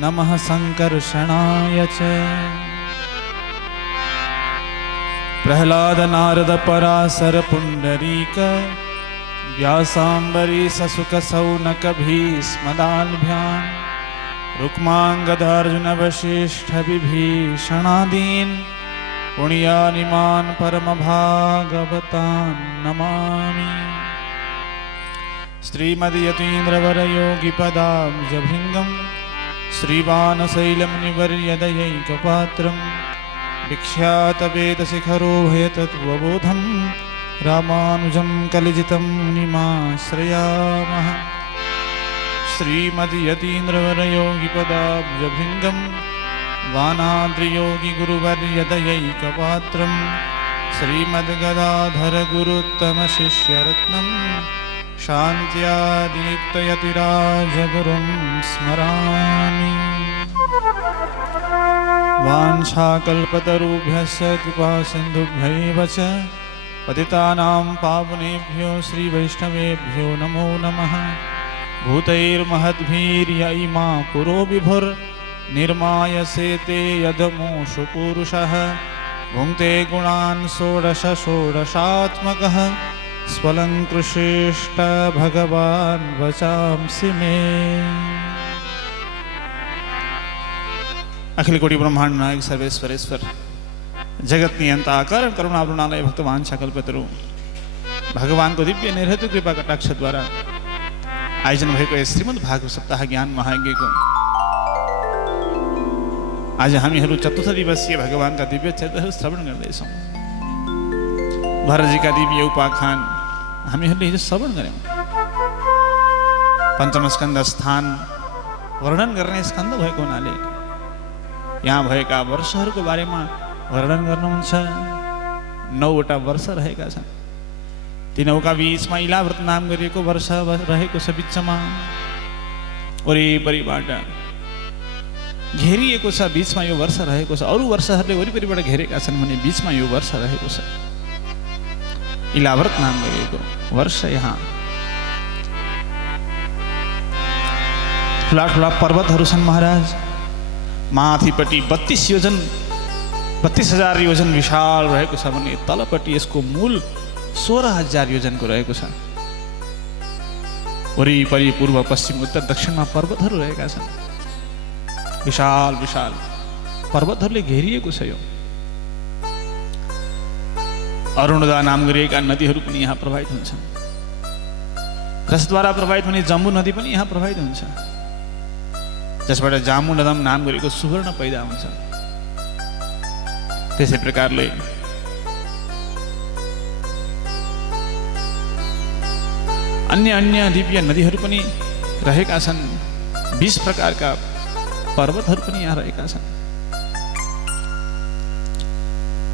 नमः संकर्षणाय च। प्रह्लाद नारद पराशर पुंडरीक व्यासाम्बरीश सुक सौनक भीष्मदाल्भ्यां रुक्मांगदार्जुन वशिष्ठ विभीषणादीन् पुण्यानिमान् परमभागवतान् नमामि। श्रीमद्यतीन्द्रवरयोगिपदाब्जभृङ्गं श्रीवानशैलमुनिवर्यदयैकपात्रं विख्यातवेदशिखरो भयतत्त्वबोधं रामानुजं कलिजितं मुनिमाश्रयामः। श्रीमद्यतीन्द्रवरयोगिपदाब्जभृङ्गं वानाद्रियोगिगुरुवर्यदयैकपात्रं श्रीमद्गदाधरगुरुत्तमशिष्यरत्नं शान्त्यादियुक्तयतिराजगुरुं स्मरामि। वाञ्छाकल्पतरुभ्यश्च कृपासिन्धुभ्यैव च पतितानां पावनेभ्यो श्रीवैष्णवेभ्यो नमो नमः। भूतैर्महद्भिर्य इमा पुरो विभुर्निर्मायसेते यदमूषु पुरुषः भुङ्क्ते गुणान् षोडश षोडशात्मकः स्वलङ्कृशिष्ट भगवान् वचांसि मे। अखिल कोटि ब्रह्मांड नायक सर्वेश्वरेश्वर जगत नियंता कारण करुणावृणालय भक्तवान सकल्पतरु भगवान को दिव्य निर्हेतु कृपा कटाक्ष द्वारा आयोजन भएको यस श्रीमद् भागवत सप्ताह ज्ञान महायज्ञको आज हामीहरू चतुर्थ दिवसीय भगवानका दिव्य चरित्रहरू श्रवण गर्दैछौँ। भरतजीका दिव्य उपाख्यान हामीहरूले हिजो श्रवण गर्यौँ। पञ्चम स्कन्द स्थान वर्णन गर्ने स्कन्द भएको हुनाले यहाँ भएका वर्षहरूको बारेमा वर्णन गर्नुहुन्छ। 9वटा वर्ष रहेका छन्। ती 9का बीचमा इलाव्रत नाम गरिएको वर्ष रहेको छ। बिचमा वरिपरिबाट घेरिएको छ। बीचमा यो वर्ष रहेको छ। अरू वर्षहरूले वरिपरिबाट घेरेका छन् भने बीचमा यो वर्ष रहेको छ। इलाव्रत नाम गरिएको वर्ष यहाँ ठुला ठुला पर्वतहरू छन् महाराज। माथिपट्टि 32,000 योजन विशाल रहेको छ भने तलपट्टि यसको मूल 16,000 योजनको रहेको छ। वरिपरि पूर्व पश्चिम उत्तर दक्षिणमा पर्वतहरू रहेका छन्। विशाल विशाल पर्वतहरूले घेरिएको छ। यो अरुणोदय नाम गरिएका नदीहरू पनि यहाँ प्रवाहित हुन्छन्। जसद्वारा प्रवाहित हुने जम्बू नदी पनि यहाँ प्रवाहित हुन्छ। जसबाट जामुनदम नाम गरेको सुवर्ण पैदा हुन्छ। त्यसै प्रकारले अन्य अन्य दिव्य नदीहरू पनि रहेका छन्। 20 प्रकारका पर्वतहरू पनि यहाँ रहेका छन्।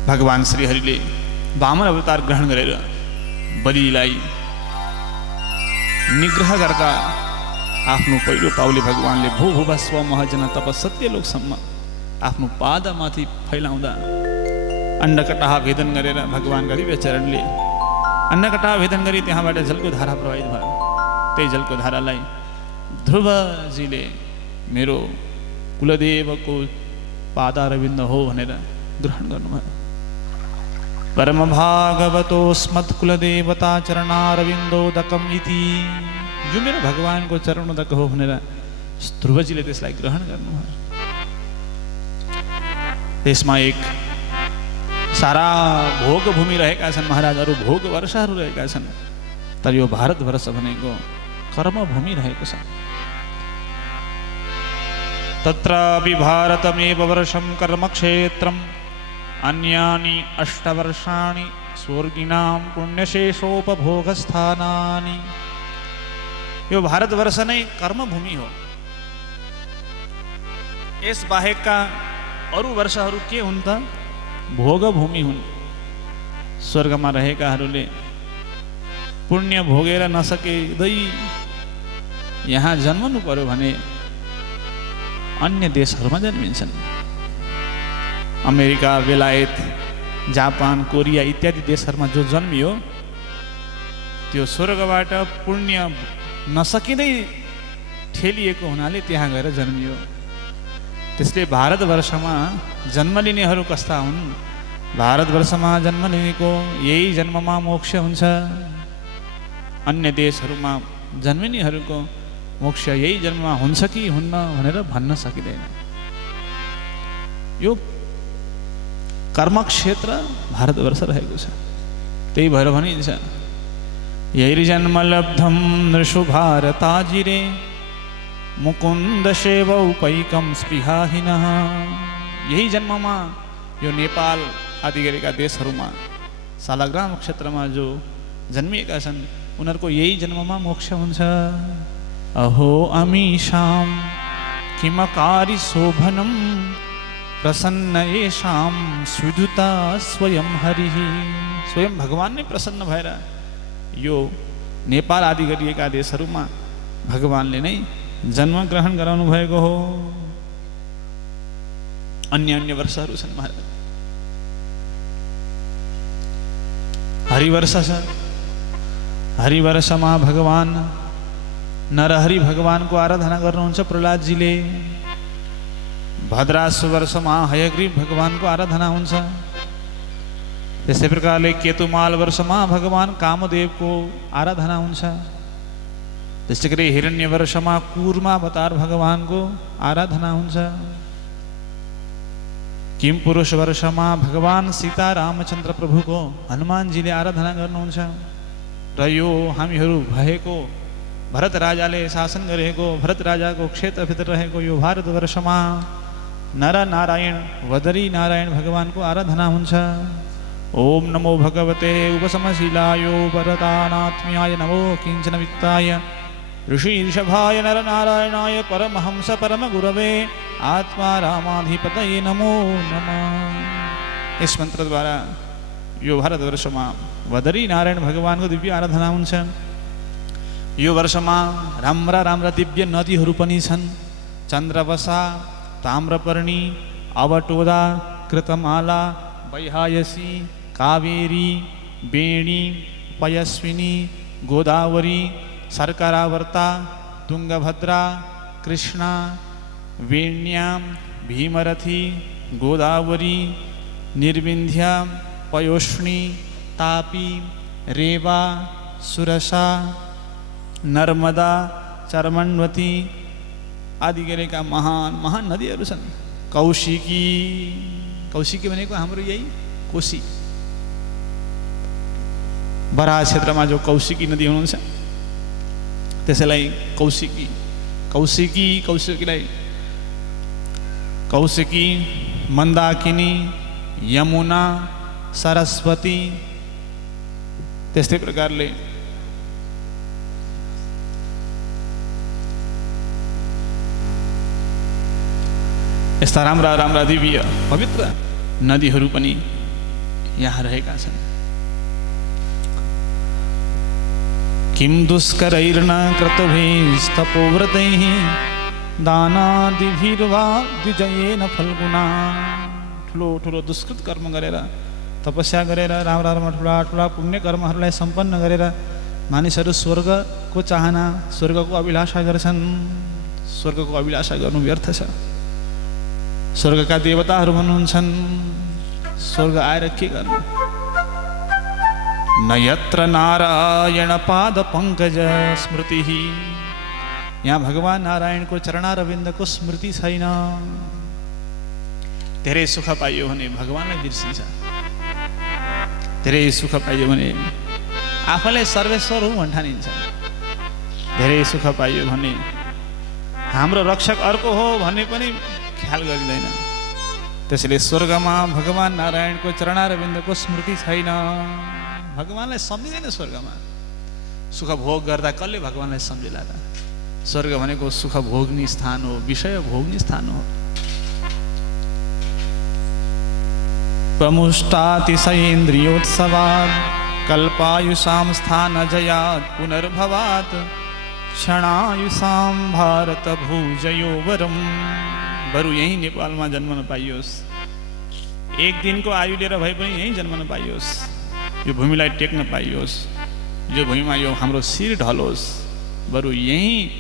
भगवान श्रीहरिले वामन अवतार ग्रहण गरेर बलिलाई निग्रह गर्दा आफ्नो पहिलो पाउले भगवानले भू भुवा स्व महजन तप सत्यलोकसम्म आफ्नो पादमाथि फैलाउँदा अन्नकटाह भेदन गरेर भगवानका दिव्य चरणले अन्नकटाह भेदन गरी त्यहाँबाट जलको धारा प्रवाहित भयो। त्यही जलको धारालाई ध्रुवजीले मेरो कुलदेवको पादारविन्द हो भनेर ग्रहण गर्नुभयो। परम भागवतोस्मत् कुलदेवता चरणारविन्दोदकम् इति, जो मेरो भगवानको चरणोदक हो भनेर ध्रुवजीले त्यसलाई ग्रहण गर्नुभयो। त्यसमा एक सारा भोग भूमि रहेका छन् महाराज। अरू भोग वर्षहरू रहेका छन्। तर यो भारतवर्ष भनेको कर्मभूमि रहेको छ। तत्रापि भारतमेव वर्षं कर्मक्षेत्रम् अन्यानि 8 वर्षाणि स्वर्गिनां पुण्यशेषोपभोगस्थानानि। यो भारतवर्ष नै कर्मभूमि हो। यस बाहेकका अरू वर्षहरू के हुन् त? भोगभूमि हुन्। स्वर्गमा रहेकाहरूले पुण्य भोगेर नसकिँदै यहाँ जन्मनु पर्यो भने अन्य देशहरूमा जन्मिन्छन्। अमेरिका, बेलायत, जापान, कोरिया इत्यादि देशहरूमा जो जन्मियो त्यो स्वर्गबाट पुण्य नसकिँदै ठेलिएको हुनाले त्यहाँ गएर जन्मियो। त्यसले भारतवर्षमा जन्म लिनेहरू कस्ता हुन्? भारतवर्षमा जन्म लिनेको यही जन्ममा मोक्ष हुन्छ। अन्य देशहरूमा जन्मिनेहरूको मोक्ष यही जन्ममा हुन्छ कि हुन्न भनेर भन्न सकिँदैन। यो कर्मक्षेत्र भारतवर्ष रहेको छ। त्यही भएर भनिन्छ यैर्जन्म लब्धम नृषु भारताजिरे मुकुन्द सेवौपैकम स्पृहाहीनः। यही जन्ममा यो नेपाल आदि गरेका देशहरूमा शालाग्राम क्षेत्रमा जो जन्मिएका छन् उनीहरूको यही जन्ममा मोक्ष हुन्छ। अहो अमीषाम किमकारी शोभनम प्रसन्न येषां सुदुता स्वयं हरिः। स्वयं भगवान नै प्रसन्न भएर यो नेपाल आदि गरिएका देशहरूमा भगवानले नै जन्म ग्रहण गराउनु भएको हो। अन्य अन्य वर्षहरू छन् महाराज। हरिवर्ष छ। हरिवर्षमा भगवान नरहरि भगवानको आराधना गर्नुहुन्छ प्रहलादजीले। भद्रासु वर्षमा हयग्रीव भगवानको आराधना हुन्छ। त्यस्तै प्रकारले केतुमाल वर्षमा भगवान कामदेवको आराधना हुन्छ। त्यस्तै गरी हिरण्य वर्षमा कूर्मावतार भगवानको आराधना हुन्छ। किम पुरुष वर्षमा भगवान सीता रामचन्द्र प्रभुको हनुमानजीले आराधना गर्नुहुन्छ। र यो हामीहरू भएको भरत राजाले शासन गरेको भरत राजाको क्षेत्रभित्र रहेको यो भारतवर्षमा नर नारायण वदरी नारायण भगवानको आराधना हुन्छ। ओम नमो भगवते उपशमशीलाय वरदानात्म्याय नमो किंचन वित्ताय ऋषि ऋषभाय नर नारायणाय परमहंस परम गुरवे आत्मा रामाधिपतये नमो नमः। इस मंत्र द्वारा यो भारतवर्षमा वदरी नारायण भगवानको दिव्य आराधना हुन्छ। यो वर्षमा राम्रा राम्रा दिव्य नदीहरू पनि छन्। चन्द्रवसा, ताम्रपर्णी, अवटोदा, कृतमाला, वैहायसी, कावेरी, बेणी, पयस्विनी, गोदावरी, सर्करावर्ता, तुंगभद्रा, कृष्णा, वेण्या, भीमरथी, गोदावरी, निर्विंध्या, पयोष्णी, तापी, रेवा, सुरसा, नर्मदा, चर्मण्वती आदि गरेका महान महान नदीहरू छन्। कौशिकी, कौशिकी भनेको हाम्रो यही कोशी बराह क्षेत्रमा जो कौशिकी नदी हुनुहुन्छ त्यसैलाई कौशिकी कौशिकी कौशिकीलाई कौशिकी, मन्दाकिनी, यमुना, सरस्वती त्यस्तै प्रकारले यस्ता राम्रा राम्रा दिव्य पवित्र नदीहरू पनि यहाँ रहेका छन्। किम दुष्करैर्न कृतभैस्तपोव्रतैः दानादिभिर्वा द्विजयेन फल्गुना। ठुलो ठुलो दुष्कृत कर्म गरेर तपस्या गरेर राम्रा राम्रा ठुला ठुला पुण्य कर्महरूलाई सम्पन्न गरेर मानिसहरू स्वर्गको चाहना स्वर्गको अभिलाषा गर्छन्। स्वर्गको अभिलाषा गर्नु व्यर्थ छ। स्वर्गका देवताहरू भन्नुहुन्छन् स्वर्ग आएर के गर्नु? न यत्र नारायण पाद पंकज स्मृति। यहाँ भगवान नारायणको चरणारविन्दको स्मृति छैन। धेरै सुख पाइयो भने भगवानलाई बिर्सिन्छ। धेरै सुख पाइयो भने आफैलाई सर्वेश्वर हो भन्ठानिन्छ। धेरै सुख पाइयो भने हाम्रो रक्षक अर्को हो भन्ने पनि ख्याल गरिँदैन। त्यसैले स्वर्गमा भगवान नारायणको चरणारविन्दको स्मृति छैन। भगवानलाई सम्झिँदैन। स्वर्गमा सुख भोग गर्दा कसले भगवानलाई सम्झिला त? स्वर्ग भनेको सुख भोग्ने स्थान हो, विषय भोग्ने स्थान हो। प्रमुष्टातिशयेन्द्रियोत्सवात् कल्पायुषां स्थानजयात् पुनर्भवात् क्षणायुषां भारत भूजयो वरम। बरु यही नेपालमा जन्म नपाइयोस्। एक दिनको आयु लिएर भए पनि यही जन्म नपाइयोस्। यो भूमिलाई टेक्न पाइयोस्। यो भूमिमा यो हाम्रो शिर ढलोस्। बरु यही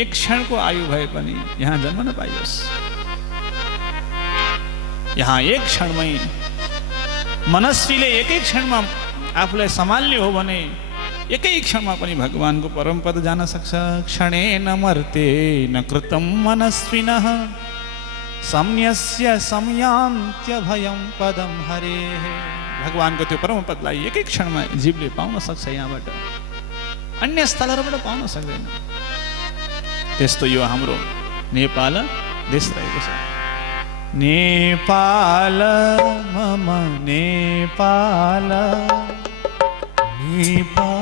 एक क्षणको आयु भए पनि यहाँ जन्म नपाइयोस्। यहाँ एक क्षणमै मनस्वीले एकै क्षणमा आफूलाई सम्हाल्ने हो भने एकै क्षणमा पनि भगवानको परम पद जान सक्छ। क्षणेन मर्ते न कृतं मनस्विनः सम्यस्य सम्यान्त्य भयं पदम हरेः। भगवानको त्यो परम पदलाई एकै क्षणमा जीवले पाउन सक्छ, यहाँबाट अन्य स्थलहरूबाट पाउन सक्दैन। त्यस्तो यो हाम्रो नेपाल देश रहेको छ। नेपाल मम नेपाल नेपाल